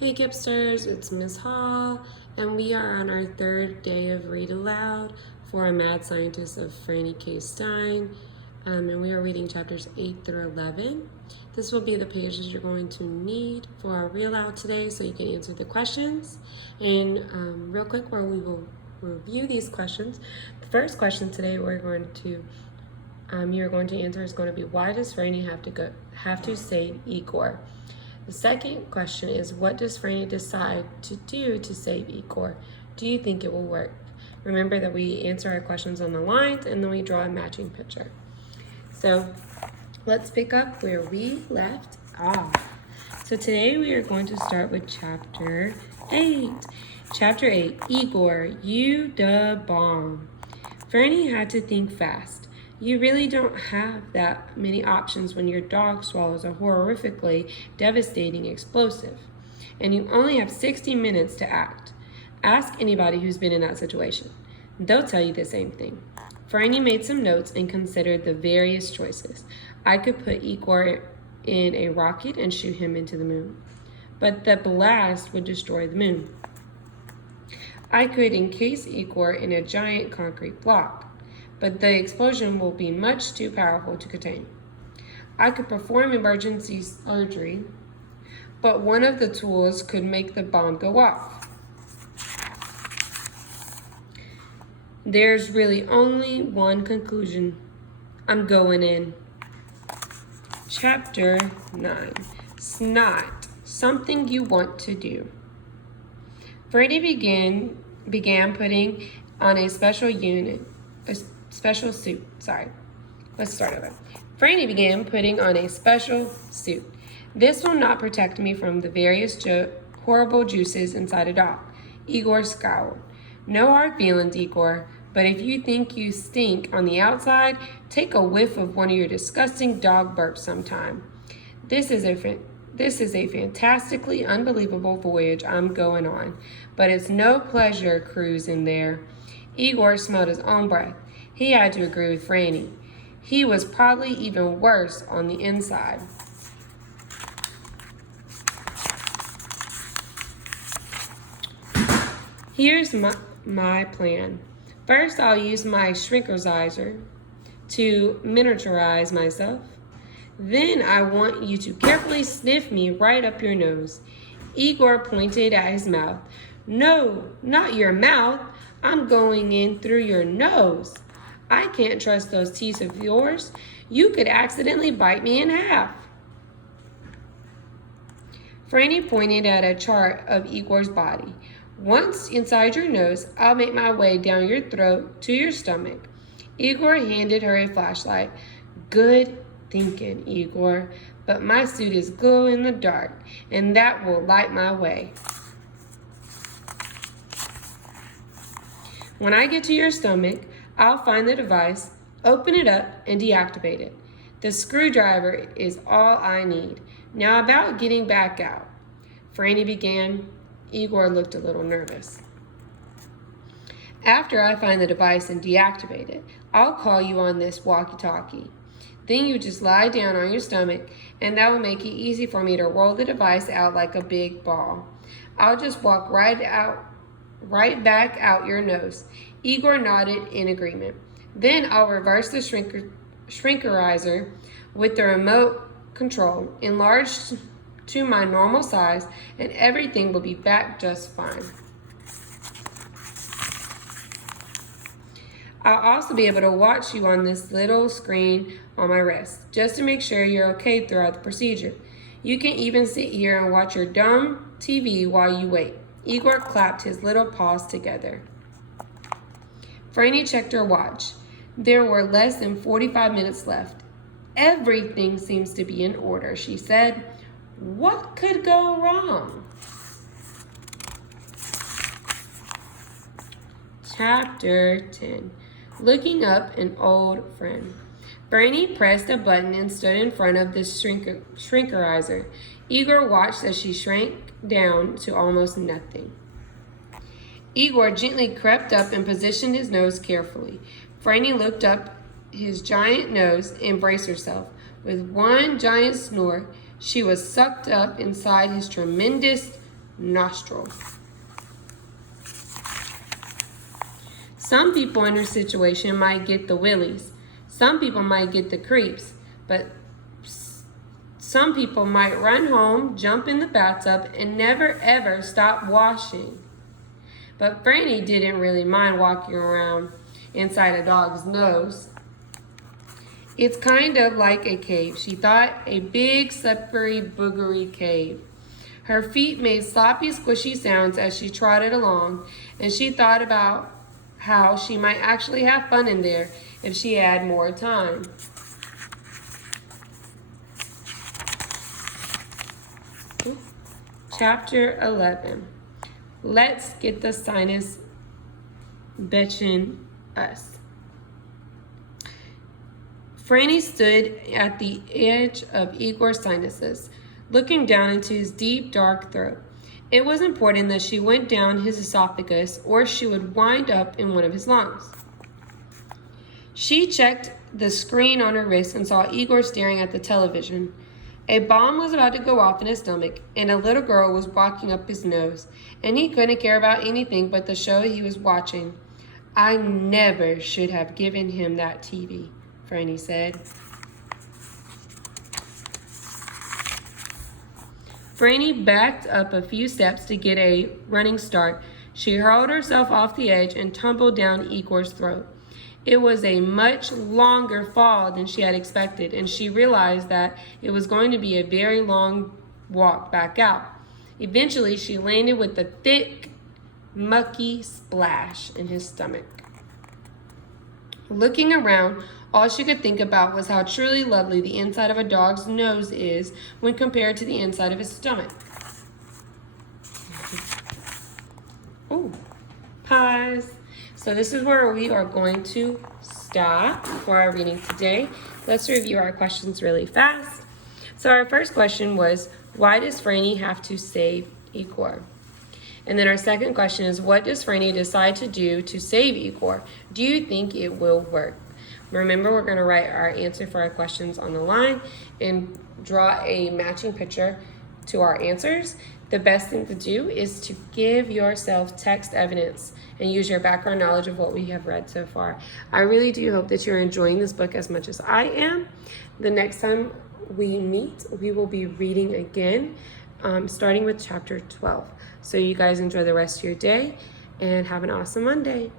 Hey Gipsters, it's Miss Hall, and we are on our third day of Read Aloud for a Mad Scientist of Franny K. Stein, and we are reading chapters 8 through 11. This will be the pages you're going to need for our Read Aloud today so you can answer the questions. And real quick, where we will review these questions. The first question today you're going to answer is going to be, why does Franny have to save Igor? The second question is, what does Franny decide to do to save Igor? Do you think it will work? Remember that we answer our questions on the lines and then we draw a matching picture. So let's pick up where we left off. So today we are going to start with chapter 8. Chapter 8, Igor, you da bomb. Franny had to think fast. You really don't have that many options when your dog swallows a horrifically devastating explosive, and you only have 60 minutes to act. Ask anybody who's been in that situation. They'll tell you the same thing. Franny made some notes and considered the various choices. I could put Igor in a rocket and shoot him into the moon, but the blast would destroy the moon. I could encase Igor in a giant concrete block, but the explosion will be much too powerful to contain. I could perform emergency surgery, but one of the tools could make the bomb go off. There's really only one conclusion. I'm going in. Chapter 9, Snot, something you want to do. Franny began putting on a special suit. Let's start over. Franny began putting on a special suit. This will not protect me from the various horrible juices inside a dog. Igor scowled. No hard feelings, Igor, but if you think you stink on the outside, take a whiff of one of your disgusting dog burps sometime. This is a fantastically unbelievable voyage I'm going on, but it's no pleasure cruising there. Igor smelled his own breath. He had to agree with Franny. He was probably even worse on the inside. Here's my plan. First, I'll use my shrinkerizer to miniaturize myself. Then I want you to carefully sniff me right up your nose. Igor pointed at his mouth. No, not your mouth. I'm going in through your nose. I can't trust those teeth of yours. You could accidentally bite me in half. Franny pointed at a chart of Igor's body. Once inside your nose, I'll make my way down your throat to your stomach. Igor handed her a flashlight. Good thinking, Igor, but my suit is glow in the dark, and that will light my way. When I get to your stomach, I'll find the device, open it up, and deactivate it. The screwdriver is all I need. Now about getting back out. Franny began. Igor looked a little nervous. After I find the device and deactivate it, I'll call you on this walkie-talkie. Then you just lie down on your stomach, and that will make it easy for me to roll the device out like a big ball. I'll just walk right back out your nose. Igor nodded in agreement. Then I'll reverse the shrinkerizer with the remote control, enlarge to my normal size, and everything will be back just fine. I'll also be able to watch you on this little screen on my wrist, just to make sure you're okay throughout the procedure. You can even sit here and watch your dumb TV while you wait. Igor clapped his little paws together. Franny checked her watch. There were less than 45 minutes left. Everything seems to be in order, she said. What could go wrong? Chapter 10, Looking Up an Old Friend. Franny pressed a button and stood in front of the shrinkerizer. Igor watched as she shrank down to almost nothing. Igor gently crept up and positioned his nose carefully. Franny looked up his giant nose and braced herself. With one giant snort, she was sucked up inside his tremendous nostril. Some people in her situation might get the willies. Some people might get the creeps. But some people might run home, jump in the bathtub, and never ever stop washing. But Franny didn't really mind walking around inside a dog's nose. It's kind of like a cave, she thought, a big, slippery, boogery cave. Her feet made sloppy, squishy sounds as she trotted along, and she thought about how she might actually have fun in there if she had more time. Chapter 11. Let's get the sinus betching us. Franny stood at the edge of Igor's sinuses, looking down into his deep, dark throat. It was important that she went down his esophagus or she would wind up in one of his lungs. She checked the screen on her wrist and saw Igor staring at the television. A bomb was about to go off in his stomach, and a little girl was walking up his nose, and he couldn't care about anything but the show he was watching. I never should have given him that TV, Franny said. Franny backed up a few steps to get a running start. She hurled herself off the edge and tumbled down Igor's throat. It was a much longer fall than she had expected, and she realized that it was going to be a very long walk back out. Eventually, she landed with a thick, mucky splash in his stomach. Looking around, all she could think about was how truly lovely the inside of a dog's nose is when compared to the inside of his stomach. Ooh, pause. So this is where we are going to stop for our reading today. Let's review our questions really fast. So our first question was, why does Franny have to save Igor? And then our second question is, what does Franny decide to do to save Igor? Do you think it will work? Remember, we're going to write our answer for our questions on the line and draw a matching picture to our answers. The best thing to do is to give yourself text evidence and use your background knowledge of what we have read so far. I really do hope that you're enjoying this book as much as I am. The next time we meet, we will be reading again, starting with chapter 12. So you guys enjoy the rest of your day and have an awesome Monday.